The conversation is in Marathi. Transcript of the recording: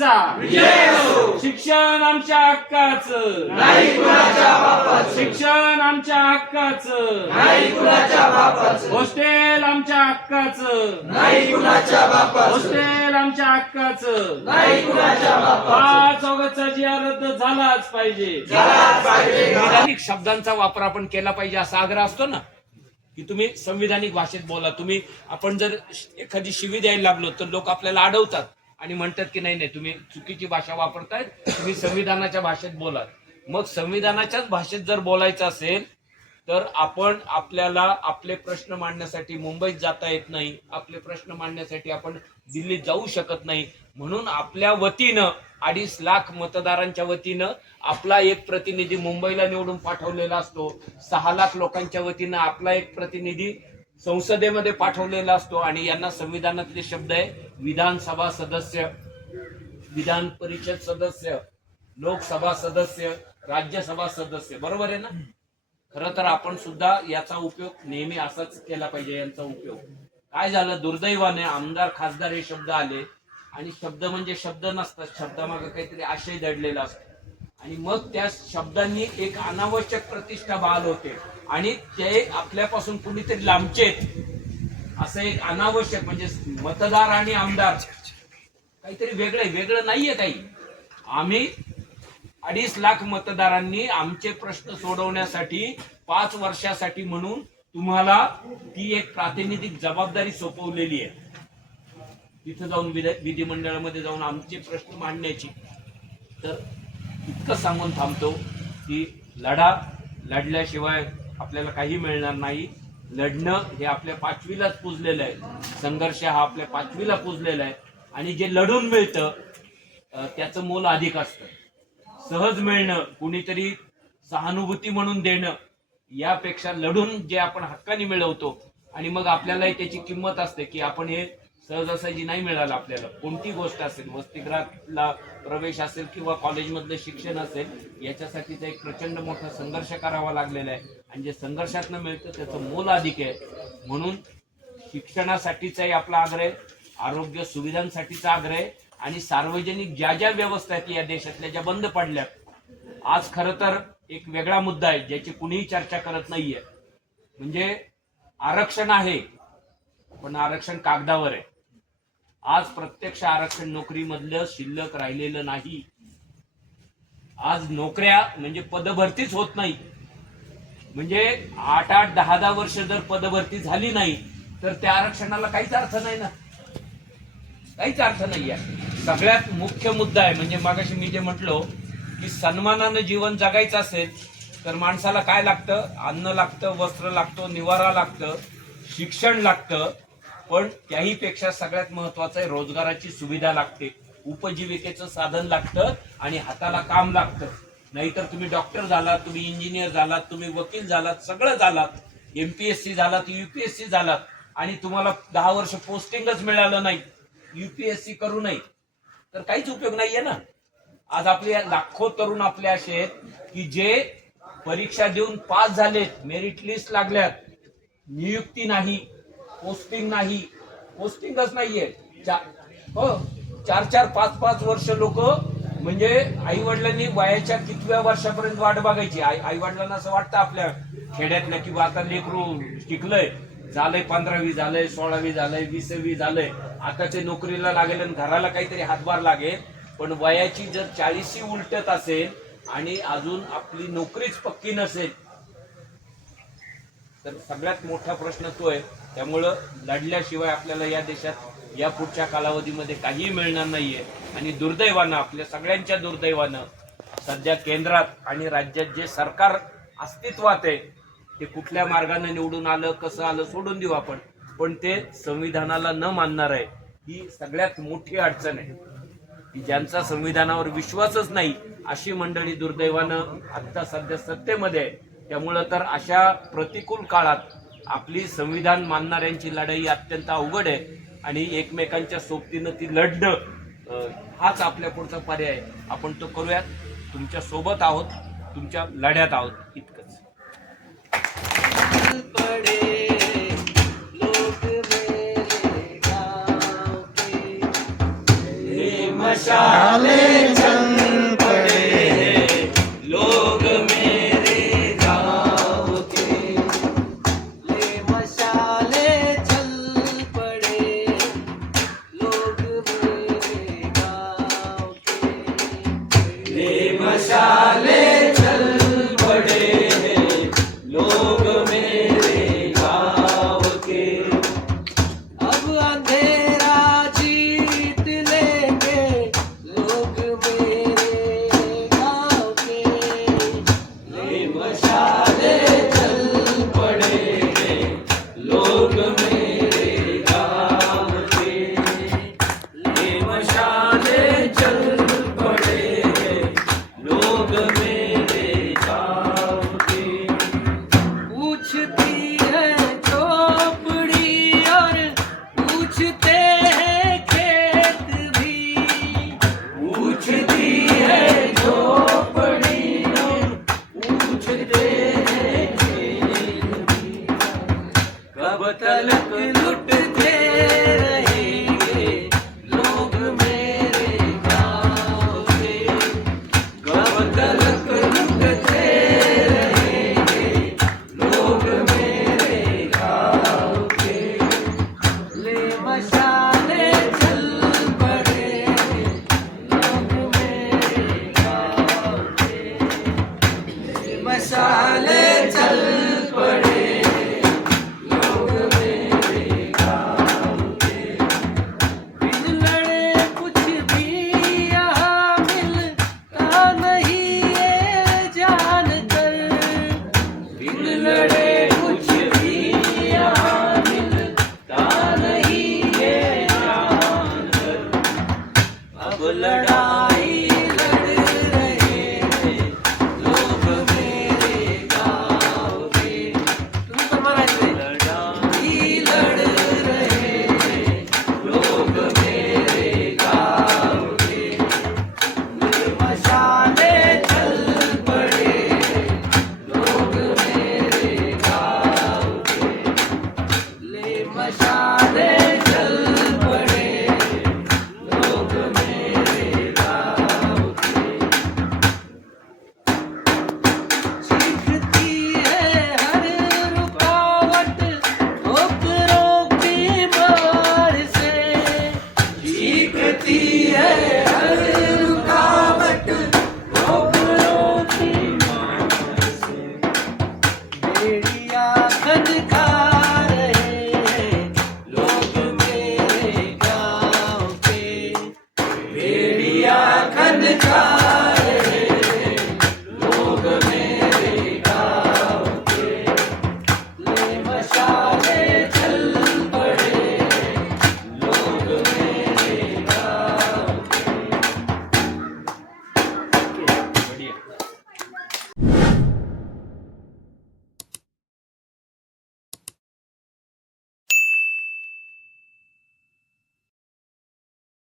मुलींचा शिक्षण आमच्या हक्काचं, शिक्षण आमच्या हक्काचं, हॉस्टेल आमच्या हक्काचं, हॉस्टेल आमच्या हक्काचं, 5 ऑगस्टचा जी रद्द झालाच पाहिजे. संविधानिक शब्दांचा वापर आपण केला पाहिजे असा आग्रह असतो ना, की तुम्ही संविधानिक भाषेत बोला. तुम्ही आपण जर एखादी शिवी द्यायला लागलो तर लोक आपल्याला अडवतात आणि म्हणतात की नाही नाही तुम्ही चुकीची भाषा वापरताय, तुम्ही संविधानाच्या भाषेत बोला. मग संविधानाच्याच भाषेत जर बोलायचं असेल तर आपण आपल्याला आपले प्रश्न मांडण्यासाठी मुंबईत जाता येत नाही, आपले प्रश्न मांडण्यासाठी आपण दिल्लीत जाऊ शकत नाही. म्हणून आपल्या वतीनं 2.5 लाख मतदारांच्या वतीनं आपला एक प्रतिनिधी मुंबईला निवडून पाठवलेला असतो. 6 लाख लोकांच्या वतीनं आपला एक प्रतिनिधी संसदेमध्ये पाठवलेला असतो. आणि यांना संविधानातले शब्द आहे विधानसभा सदस्य, विधान परिषद सदस्य, लोकसभा सदस्य, राज्यसभा सदस्य. बरोबर आहे ना? खरं तर आपण सुद्धा याचा उपयोग नेहमी असाच केला पाहिजे. यांचा उपयोग काय झालं, दुर्दैवाने आमदार खासदार हे शब्द आले आणि शब्द म्हणजे शब्द नसतात, शब्दामागे काहीतरी आशय दडलेला असतो आणि मग त्या शब्दांनी एक अनावश्यक प्रतिष्ठा बहाल होते आणि ते आपल्यापासून कुणीतरी लांबचेत असं एक अनावश्यक, म्हणजे मतदार आणि आमदार काहीतरी वेगळं नाहीये काही. आम्ही 2.5 लाख मतदारांनी आमचे प्रश्न सोडवण्यासाठी 5 वर्षासाठी म्हणून तुम्हाला ती एक प्रातिनिधिक जबाबदारी सोपवलेली आहे. तिथं जाऊन विधिमंडळामध्ये जाऊन आमचे प्रश्न मांडण्याची. तर इतकं सांगून थांबतो की लढल्याशिवाय आपल्याला काही मिळणार नाही. लढणं हे आपल्या 5वीलाच पुजलेलं आहे, संघर्ष हा आपल्या 5वीला पुजलेला आहे आणि जे लढून मिळतं त्याचं मोल अधिक असतं. सहज मिळणं, कुणीतरी सहानुभूती म्हणून देणं यापेक्षा लढून जे आपण हक्काने मिळवतो आणि मग आपल्यालाही त्याची किंमत असते की आपण हे सहजासहजी नाही मिळालं. आपल्याला कोणती गोष्ट असेल, वसतिगृहातला प्रवेश असेल किंवा कॉलेजमधलं शिक्षण असेल, याच्यासाठीचा एक प्रचंड मोठा संघर्ष करावा लागलेला आहे आणि जे संघर्षातनं मिळतं त्याचं मोल अधिक आहे. म्हणून शिक्षणासाठीचाही आपला आग्रह आहे, आरोग्य सुविधांसाठीचा आग्रह आहे आणि सार्वजनिक ज्या व्यवस्था आहेत या देशातल्या ज्या बंद पडल्या. आज खरं तर एक वेगळा मुद्दा आहे ज्याची कुणीही चर्चा करत नाहीये, म्हणजे आरक्षण आहे पण आरक्षण कागदावर आहे. आज प्रत्यक्ष आरक्षण नोकरीमधलं शिल्लक राहिलेलं नाही. आज नोकऱ्या म्हणजे पदभरतीच होत नाही. म्हणजे 8-8, 10-10 वर्ष जर पदभरती झाली नाही तर त्या आरक्षणाला काहीच अर्थ नाही ना, काहीच अर्थ नाहीये. सगळ्यात मुख्य मुद्दा आहे म्हणजे मागाशी मी जे म्हटलो की सन्मानानं जीवन जगायचं असेल तर माणसाला काय लागतं, अन्न लागतं, वस्त्र लागतं, निवारा लागतं, शिक्षण लागतं, पण त्याही पेक्षा सगळ्यात महत्वाचं आहे रोजगाराची सुविधा लागते, उपजीविकेचं साधन लागतं आणि हाताला काम लागतं. नाहीतर तुम्ही डॉक्टर झालात, तुम्ही इंजिनियर झालात, तुम्ही वकील झालात, सगळं झालात, MPSC झालात, UPSC झालात आणि तुम्हाला 10 वर्ष पोस्टिंगच मिळालं नाही UPSC करू नये तर काहीच उपयोग नाहीये ना. आज आपले लाखो तरुण आपले असे आहेत की जे परीक्षा देऊन पास झालेत, मेरिट लिस्ट लागल्यात, नियुक्ती नाही, पोस्टिंग नाही, पोस्टिंगच नाहीये. 4-4, 5-5 वर्ष लोक म्हणजे आई वडिलांनी वयाच्या कितव्या वर्षापर्यंत वाट बघायची. आई वडिलांना असं वाटतं आपल्या खेड्यातल्या की आता लेकरू शिकलंय, झालंय 15वी झालंय, 16वी झालंय, 20वी झालंय, आता ते नोकरीला लागेल आणि घराला काहीतरी हातभार लागेल. पण वयाची जर 40शी उलटत असेल आणि अजून आपली नोकरीच पक्की नसेल तर सगळ्यात मोठा प्रश्न तो आहे. त्यामुळं लढल्याशिवाय आपल्याला या देशात या पुढच्या कालावधीमध्ये काहीही मिळणार नाहीये. आणि दुर्दैवानं, आपल्या सगळ्यांच्या दुर्दैवानं सध्या केंद्रात आणि राज्यात जे सरकार अस्तित्वात आहे ते कुठल्या मार्गाने निवडून आलं, कसं आलं सोडून देऊ आपण, पण ते संविधानाला न मानणार आहे ही सगळ्यात मोठी अडचण आहे. की ज्यांचा संविधानावर विश्वासच नाही अशी मंडळी दुर्दैवानं आता सध्या सत्तेमध्ये आहे. त्यामुळं तर अशा प्रतिकूल काळात आपली संविधान मानणाऱ्यांची लढाई अत्यंत अवघड आहे आणि एकमेकांच्या सोबतीनं ती लढणं हाच आपल्या पुढचा पर्याय आहे. आपण तो करूयात. तुमच्या सोबत आहोत, तुमच्या लढ्यात आहोत, इतकंच. लोग मेरे गाँव के मशाले चल पड़े हैं लोग मेरे गाँव के। ले मशाले चल पड़े लोग मेरे गाँव के। ये मशाले चल पड़े हैं लोग मेरे गाँव के। अब अंधेरा जीत लेंगे लोग मेरे गाँव के। ये मशाले चल पड़े हैं लोग मेरे गाँव के। ये मशाले चल पड़े हैं लोग मेरे गाँव के। पूछती है चौपड़ी और पूछते हैं खेत भी। पूछती है झोपड़ी और पूछते हैं खेत भी। कब तलक लुटते रहेंगे लोग मेरे गाँव के। कब तलक लुटते रहेंगे लोग मेरे गाँव के। ले मशाले चल पड़े लोग मेरे गाँव के। ये मशाले चल पड़े लोग मेरे गाँव के। बिन लड़े कुछ भी यहाँ मिलता नहीं ये जान कर। बिन लड़े कुछ भी यहाँ मिलता नहीं ये जानकर। अब लड़ाई लड़ रहे हैं लोग मेरे गाँव के। तुम तो महाराज से लड़ाई लड़ रहे हैं लोग मेरे गाँव के। ये मशाले चल पड़े लोग मेरे गाँव के। ले मशाले चल पड़े लोग मेरे गाँव के। सीखती है हर रुकावट ठोकरों की मार से। सीखती है हर रुकावट ठोकरों की मार से। बेड़िया खनका रहे हैं लोग मेरे गाँव के। भेड़िया खनका